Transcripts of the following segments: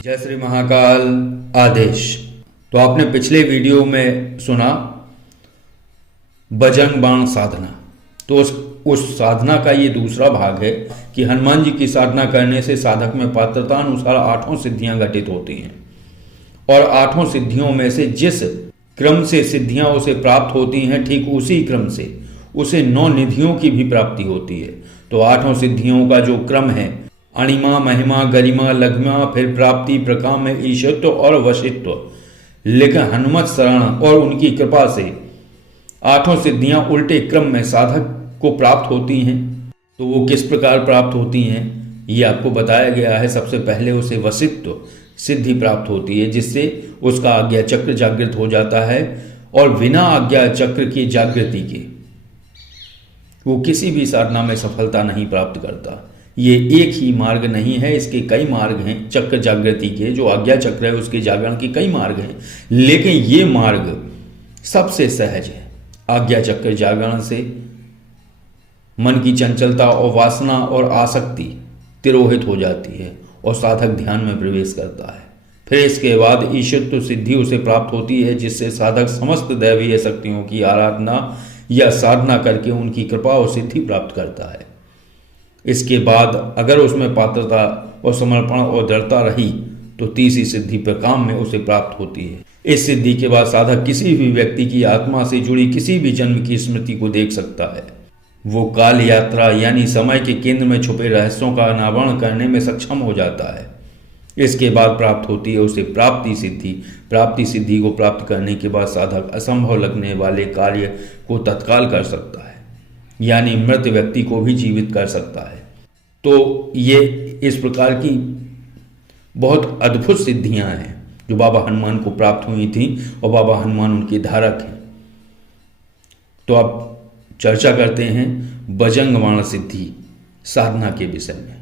जय श्री महाकाल आदेश। तो आपने पिछले वीडियो में सुना बजरंग बाण साधना। तो उस साधना का ये दूसरा भाग है कि हनुमान जी की साधना करने से साधक में पात्रता अनुसार 8 सिद्धियां घटित होती हैं और 8 सिद्धियों में से जिस क्रम से सिद्धियां उसे प्राप्त होती हैं ठीक उसी क्रम से उसे 9 निधियों की भी प्राप्ति होती है। तो 8 सिद्धियों का जो क्रम है अणिमा, महिमा, गरिमा, लघिमा, फिर प्राप्ति, प्रकाम में ईशत्व और वशित्व। लेकिन हनुमत शरण और उनकी कृपा से 8 सिद्धियां उल्टे क्रम में साधक को प्राप्त होती हैं। तो वो किस प्रकार प्राप्त होती हैं ये आपको बताया गया है। सबसे पहले उसे वशित्व सिद्धि प्राप्त होती है जिससे उसका आज्ञा चक्र जागृत हो जाता है और बिना आज्ञा चक्र की जागृति के वो किसी भी साधना में सफलता नहीं प्राप्त करता। ये एक ही मार्ग नहीं है, इसके कई मार्ग हैं। चक्र जागृति के जो आज्ञा चक्र है उसके जागरण के कई मार्ग हैं, लेकिन ये मार्ग सबसे सहज है। आज्ञा चक्र जागरण से मन की चंचलता और वासना और आसक्ति तिरोहित हो जाती है और साधक ध्यान में प्रवेश करता है। फिर इसके बाद ईशत्व सिद्धि उसे प्राप्त होती है जिससे साधक समस्त दैवीय शक्तियों की आराधना या साधना करके उनकी कृपा और सिद्धि प्राप्त करता है। इसके बाद अगर उसमें पात्रता और समर्पण और दृढ़ता रही तो तीसरी सिद्धि प्रकाम में उसे प्राप्त होती है। इस सिद्धि के बाद साधक किसी भी व्यक्ति की आत्मा से जुड़ी किसी भी जन्म की स्मृति को देख सकता है। वो काल यात्रा यानी समय के केंद्र में छुपे रहस्यों का अनावरण करने में सक्षम हो जाता है। इसके बाद प्राप्त होती है उसे प्राप्ति सिद्धि। प्राप्ति सिद्धि को प्राप्त करने के बाद साधक असंभव लगने वाले कार्य को तत्काल कर सकता है, यानी मृत व्यक्ति को भी जीवित कर सकता है। तो ये इस प्रकार की बहुत अद्भुत सिद्धियां हैं जो बाबा हनुमान को प्राप्त हुई थी और बाबा हनुमान उनके धारक हैं। तो अब चर्चा करते हैं बजरंग बाण सिद्धि साधना के विषय में।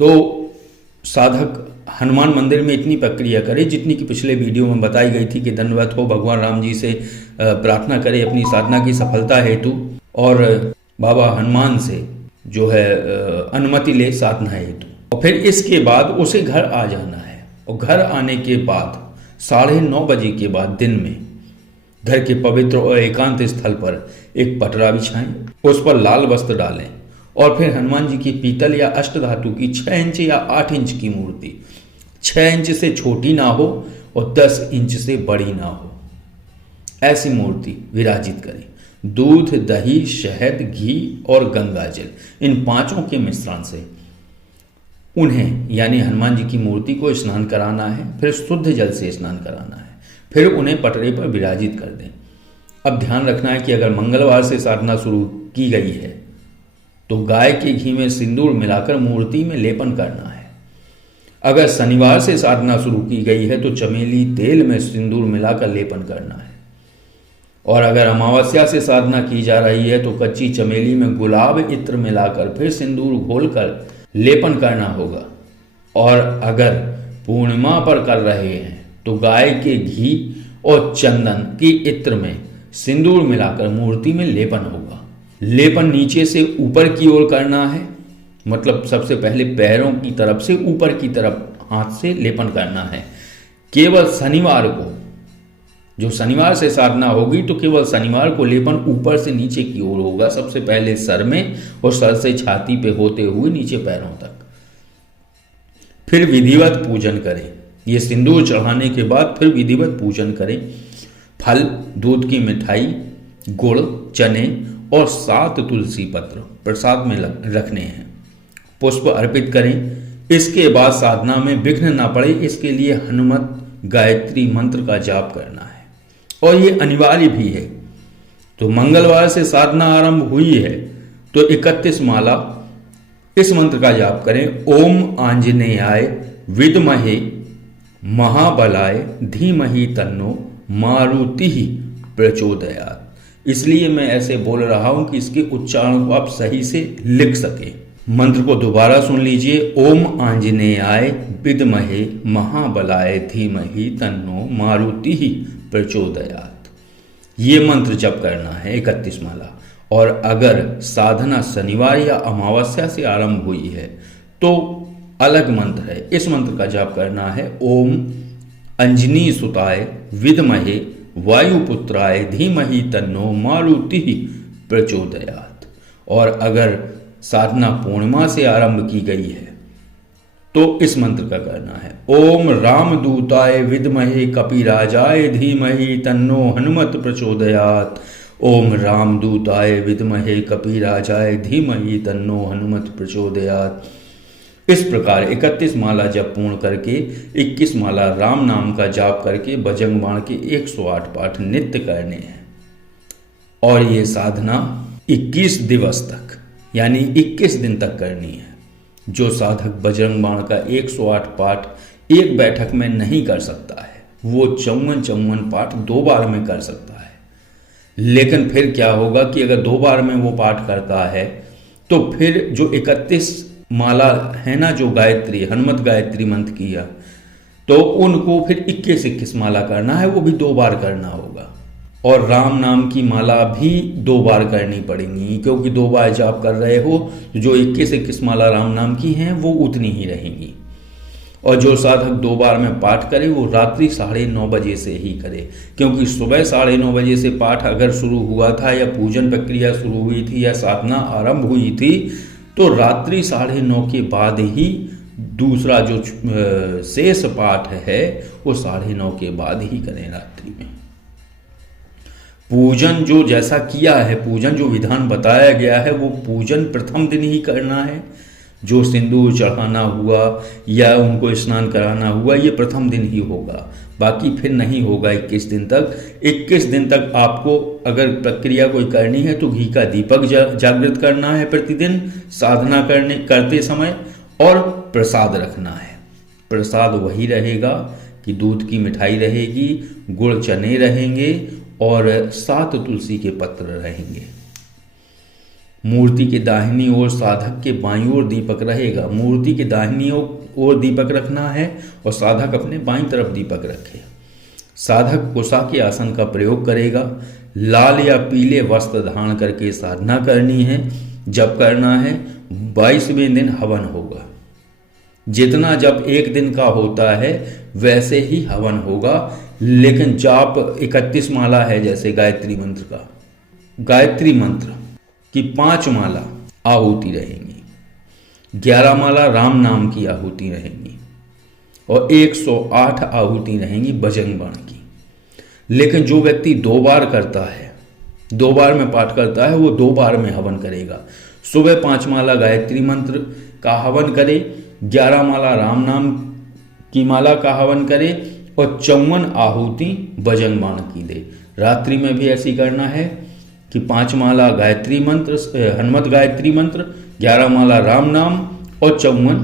तो साधक हनुमान मंदिर में इतनी प्रक्रिया करे जितनी कि पिछले वीडियो में बताई गई थी कि दंडवत हो, भगवान राम जी से प्रार्थना करे अपनी साधना की सफलता हेतु और बाबा हनुमान से जो है अनुमति ले साधना हेतु। और फिर इसके बाद उसे घर आ जाना है और घर आने के बाद 9:30 बजे के बाद दिन में घर के पवित्र और एकांत स्थल पर एक पटरा बिछाएं, उस पर लाल वस्त्र डालें और फिर हनुमान जी की पीतल या अष्ट धातु की 6 इंच या 8 इंच की मूर्ति, 6 इंच से छोटी ना हो और 10 इंच से बड़ी ना हो, ऐसी मूर्ति विराजित करें। दूध, दही, शहद, घी और गंगा जल, इन 5 के मिश्रण से उन्हें यानी हनुमान जी की मूर्ति को स्नान कराना है। फिर शुद्ध जल से स्नान कराना है। फिर उन्हें पटरे पर विराजित कर दें। अब ध्यान रखना है कि अगर मंगलवार से साधना शुरू की गई है तो गाय के घी में सिंदूर मिलाकर मूर्ति में लेपन करना है। अगर शनिवार से साधना शुरू की गई है तो चमेली तेल में सिंदूर मिलाकर लेपन करना है। और अगर अमावस्या से साधना की जा रही है तो कच्ची चमेली में गुलाब इत्र मिलाकर फिर सिंदूर घोलकर लेपन करना होगा। और अगर पूर्णिमा पर कर रहे हैं तो गाय के घी और चंदन की इत्र में सिंदूर मिलाकर मूर्ति में लेपन होगा। लेपन नीचे से ऊपर की ओर करना है, मतलब सबसे पहले पैरों की तरफ से ऊपर की तरफ हाथ से लेपन करना है। केवल शनिवार को, जो शनिवार से साधना होगी तो केवल शनिवार को लेपन ऊपर से नीचे की ओर होगा। सबसे पहले सर में और सर से छाती पे होते हुए नीचे पैरों तक। फिर विधिवत पूजन करें। ये सिंदूर चढ़ाने के बाद फिर विधिवत पूजन करें। फल, दूध की मिठाई, गुड़, चने और 7 तुलसी पत्र प्रसाद में रखने हैं। पुष्प अर्पित करें। इसके बाद साधना में विघ्न ना पड़े इसके लिए हनुमत गायत्री मंत्र का जाप करना है और ये अनिवार्य भी है। तो मंगलवार से साधना आरंभ हुई है तो 31 माला इस मंत्र का जाप करें। ओम आंजनेयाय विद्महे महाबलाय धीमहि तन्नो मारुति प्रचोदयात्। इसलिए मैं ऐसे बोल रहा हूं कि इसके उच्चारण को आप सही से लिख सके। मंत्र को दोबारा सुन लीजिए। ओम आंजनेयाय विद्महे महाबलाय धीमहि तन्नो मारुति प्रचोदयात्। ये मंत्र जप करना है 31 माला। और अगर साधना शनिवार या अमावस्या से आरंभ हुई है तो अलग मंत्र है। इस मंत्र का जाप करना है, ओम अंजनी सुताय विद्महे वायुपुत्राय धीमहि तन्नो मारुति प्रचोदयात्। और अगर साधना पूर्णिमा से आरंभ की गई है तो इस मंत्र का करना है, ओम रामदूताय विद्महे कपिराजाय धीमहि तन्नो हनुमत प्रचोदयात्। ओम रामदूताय विद्महे कपिराजाय धीमहि तन्नो हनुमत प्रचोदयात्। इस प्रकार 31 माला जप पूर्ण करके 21 माला राम नाम का जाप करके बजरंग बाण के 108 पाठ नित्य करने हैं। और ये साधना 21 दिवस तक यानी 21 दिन तक करनी है। जो साधक बजरंग बाण का 108 पाठ एक बैठक में नहीं कर सकता है वो 54 पाठ 2 बार में कर सकता है। लेकिन फिर क्या होगा कि अगर 2 बार में वो पाठ करता है तो फिर जो 31 माला है ना, जो गायत्री हनुमत गायत्री मंत्र किया, तो उनको फिर 21 माला करना है, वो भी 2 बार करना होगा। और राम नाम की माला भी 2 बार करनी पड़ेंगी, क्योंकि 2 बार जाप कर रहे हो तो जो 21 माला राम नाम की हैं वो उतनी ही रहेंगी। और जो साधक 2 बार में पाठ करे वो रात्रि 9:30 बजे से ही करे, क्योंकि सुबह 9:30 बजे से पाठ अगर शुरू हुआ था या पूजन प्रक्रिया शुरू हुई थी या साधना आरंभ हुई थी तो रात्रि 9:30 के बाद ही दूसरा जो शेष पाठ है वो 9:30 के बाद ही करें रात्रि में। पूजन जो जैसा किया है, पूजन जो विधान बताया गया है वो पूजन प्रथम दिन ही करना है। जो सिंदूर चढ़ाना हुआ या उनको स्नान कराना हुआ ये प्रथम दिन ही होगा, बाकी फिर नहीं होगा 21 दिन तक। 21 दिन तक आपको अगर प्रक्रिया कोई करनी है तो घी का दीपक जागृत करना है प्रतिदिन साधना करते समय, और प्रसाद रखना है। प्रसाद वही रहेगा कि दूध की मिठाई रहेगी, गुड़ चने रहेंगे और 7 तुलसी के पत्र रहेंगे। मूर्ति के दाहिनी ओर साधक के बाईं ओर दीपक रहेगा। मूर्ति के दाहिनी ओर दीपक रखना है और साधक अपने बाईं तरफ दीपक रखे। साधक कुशा के आसन का प्रयोग करेगा। लाल या पीले वस्त्र धारण करके साधना करनी है, जप करना है। 22वें दिन हवन होगा। जितना जप एक दिन का होता है वैसे ही हवन होगा, लेकिन जाप 31 माला है जैसे गायत्री मंत्र का, गायत्री मंत्र की 5 माला आहुति रहेंगी, 11 माला राम नाम की आहुति रहेंगी और 108 आहुति रहेंगी बजरंग बाण की। लेकिन जो व्यक्ति 2 बार करता है, 2 बार में पाठ करता है, वो 2 बार में हवन करेगा। सुबह 5 माला गायत्री मंत्र का हवन करे, 11 माला राम नाम की माला का हवन करे और 54 आहुति बजरंग बाण की दे। रात्रि में भी ऐसी करना है कि 5 माला गायत्री मंत्र हनुमत गायत्री मंत्र, 11 माला राम नाम और 54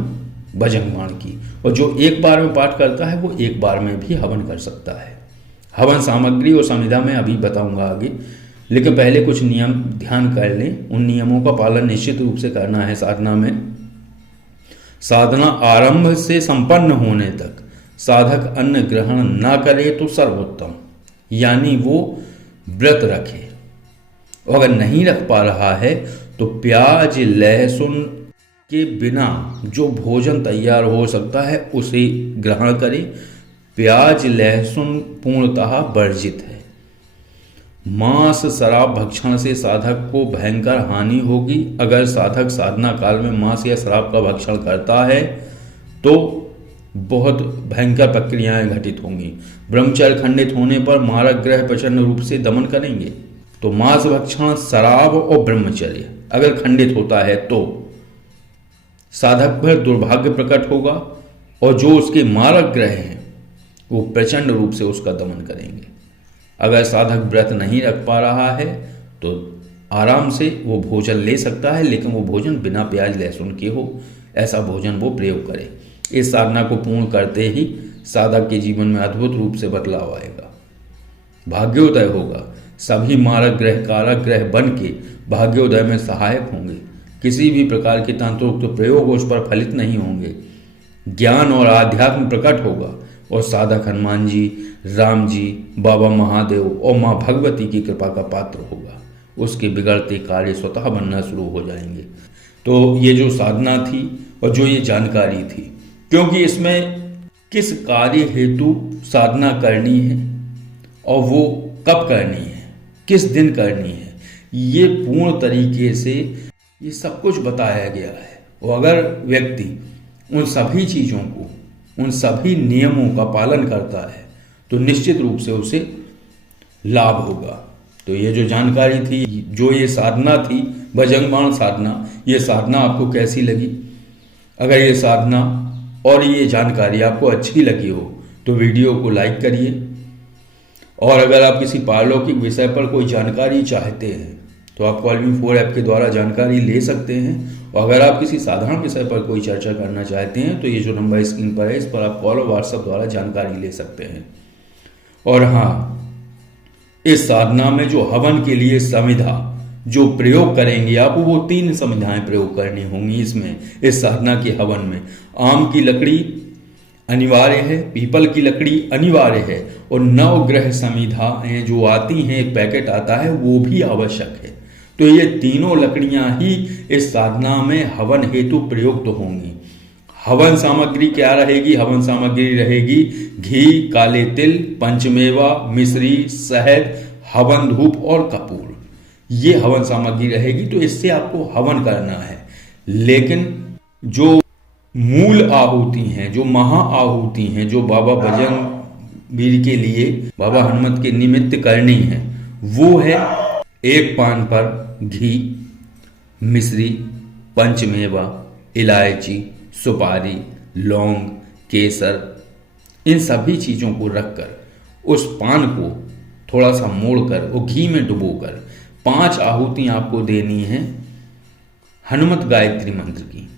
बजरंग बाण की। और जो एक बार में पाठ करता है वो एक बार में भी हवन कर सकता है। हवन सामग्री और संविधा में अभी बताऊंगा आगे, लेकिन पहले कुछ नियम ध्यान कर लें। उन नियमों का पालन निश्चित रूप से करना है साधना में। साधना आरंभ से संपन्न होने तक साधक अन्न ग्रहण ना करे तो सर्वोत्तम, यानी वो व्रत रखे। और अगर नहीं रख पा रहा है तो प्याज लहसुन के बिना जो भोजन तैयार हो सकता है उसे ग्रहण करे। प्याज लहसुन पूर्णतः वर्जित है। मांस शराब भक्षण से साधक को भयंकर हानि होगी। अगर साधक साधना काल में मांस या शराब का भक्षण करता है तो बहुत भयंकर प्रक्रियाएं घटित होंगी। ब्रह्मचर्य खंडित होने पर मारक ग्रह प्रचंड रूप से दमन करेंगे। तो मांस भक्षण, शराब और ब्रह्मचर्य अगर खंडित होता है तो साधक पर दुर्भाग्य प्रकट होगा और जो उसके मारक ग्रह हैं वो प्रचंड रूप से उसका दमन करेंगे। अगर साधक व्रत नहीं रख पा रहा है तो आराम से वो भोजन ले सकता है, लेकिन वो भोजन बिना प्याज लहसुन के हो, ऐसा भोजन वो प्रयोग करे। इस साधना को पूर्ण करते ही साधक के जीवन में अद्भुत रूप से बदलाव आएगा, भाग्योदय होगा। सभी मारक ग्रह कारक ग्रह बन के भाग्योदय में सहायक होंगे। किसी भी प्रकार के तंत्रोक्त प्रयोग उस पर फलित नहीं होंगे। ज्ञान और आध्यात्म प्रकट होगा और साधक हनुमान जी, राम जी, बाबा महादेव और माँ भगवती की कृपा का पात्र होगा। उसके बिगड़ते कार्य स्वतः बनना शुरू हो जाएंगे। तो ये जो साधना थी और जो ये जानकारी थी, क्योंकि इसमें किस कार्य हेतु साधना करनी है और वो कब करनी है, किस दिन करनी है, ये पूर्ण तरीके से ये सब कुछ बताया गया है। और अगर व्यक्ति उन सभी चीज़ों को, उन सभी नियमों का पालन करता है तो निश्चित रूप से उसे लाभ होगा। तो ये जो जानकारी थी, जो ये साधना थी भजंग बाण साधना, ये साधना आपको कैसी लगी? अगर ये साधना और ये जानकारी आपको अच्छी लगी हो तो वीडियो को लाइक करिए, और अगर आप किसी पारलौकिक विषय पर कोई जानकारी चाहते हैं तो आप कॉलमी4 ऐप के द्वारा जानकारी ले सकते हैं। और अगर आप किसी साधारण विषय पर कोई चर्चा करना चाहते हैं तो ये जो नंबर स्क्रीन पर है, इस पर आप कॉल और व्हाट्सएप द्वारा जानकारी ले सकते हैं। और हाँ, इस साधना में जो हवन के लिए समिधा जो प्रयोग करेंगे आप, वो 3 समिधाएं प्रयोग करनी होंगी इसमें, इस साधना के हवन में। आम की लकड़ी अनिवार्य है, पीपल की लकड़ी अनिवार्य है, और 9 ग्रह समिधाएं जो आती हैं, एक पैकेट आता है, वो भी आवश्यक है। तो ये तीनों लकड़ियां ही इस साधना में हवन हेतु प्रयुक्त होंगी। हवन सामग्री क्या रहेगी? हवन सामग्री रहेगी घी, काले तिल, पंचमेवा, मिश्री, शहद, हवन धूप और कपूर। ये हवन सामग्री रहेगी। तो इससे आपको हवन करना है। लेकिन जो मूल आहुति हैं, जो महा आहुति हैं, जो बाबा बजरंग वीर के लिए, बाबा हनुमत के निमित्त करनी है, वो है एक पान पर घी, मिश्री, पंचमेवा, इलायची, सुपारी, लौंग, केसर, इन सभी चीज़ों को रखकर उस पान को थोड़ा सा मोड़कर और घी में डुबोकर 5 आहुति आपको देनी है हनुमत गायत्री मंत्र की।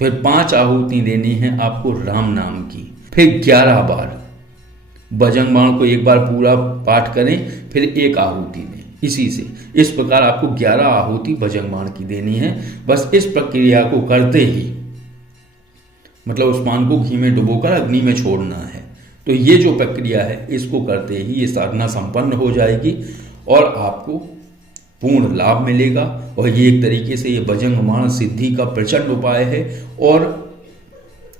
फिर 5 आहुति देनी है आपको राम नाम की। फिर 11 बार बजरंग बाण को एक बार पूरा पाठ करें, फिर 1 आहुति दें। इसी से इस प्रकार आपको 11 आहुति बजरंग बाण की देनी है। बस इस प्रक्रिया को करते ही, मतलब उस पान को घी में डुबोकर अग्नि में छोड़ना है। तो ये जो प्रक्रिया है, इसको करते ही ये साधना संपन्न हो जाएगी और आपको पूर्ण लाभ मिलेगा। और ये एक तरीके से ये बजरंग बाण सिद्धि का प्रचंड उपाय है और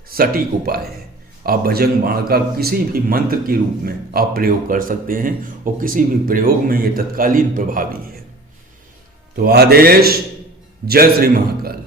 सटीक उपाय है। आप बजरंग बाण का किसी भी मंत्र के रूप में आप प्रयोग कर सकते हैं और किसी भी प्रयोग में ये तत्कालीन प्रभावी है। तो आदेश। जय श्री महाकाल।